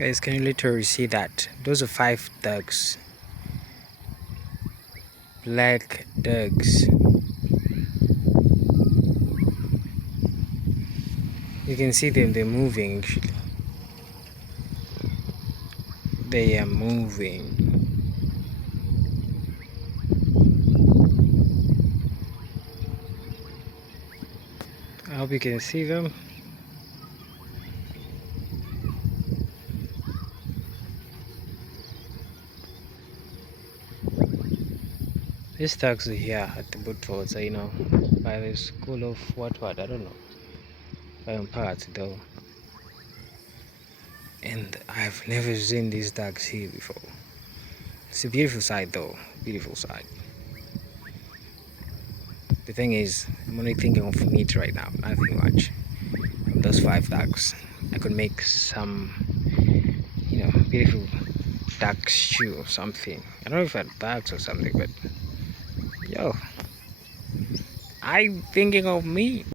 Guys, can you literally see that? Those are 5 ducks. Black ducks. You can see them, they're moving actually. They are moving. I hope you can see them. These ducks are here at the eBudvodza, by the school of what, I don't know. By parts though. And I've never seen these ducks here before. It's a beautiful sight though, beautiful sight. The thing is, I'm only thinking of meat right now, nothing much. Those 5 ducks, I could make some, beautiful duck stew or something. I don't know if I had ducks or something, but yo, I'm thinking of meat.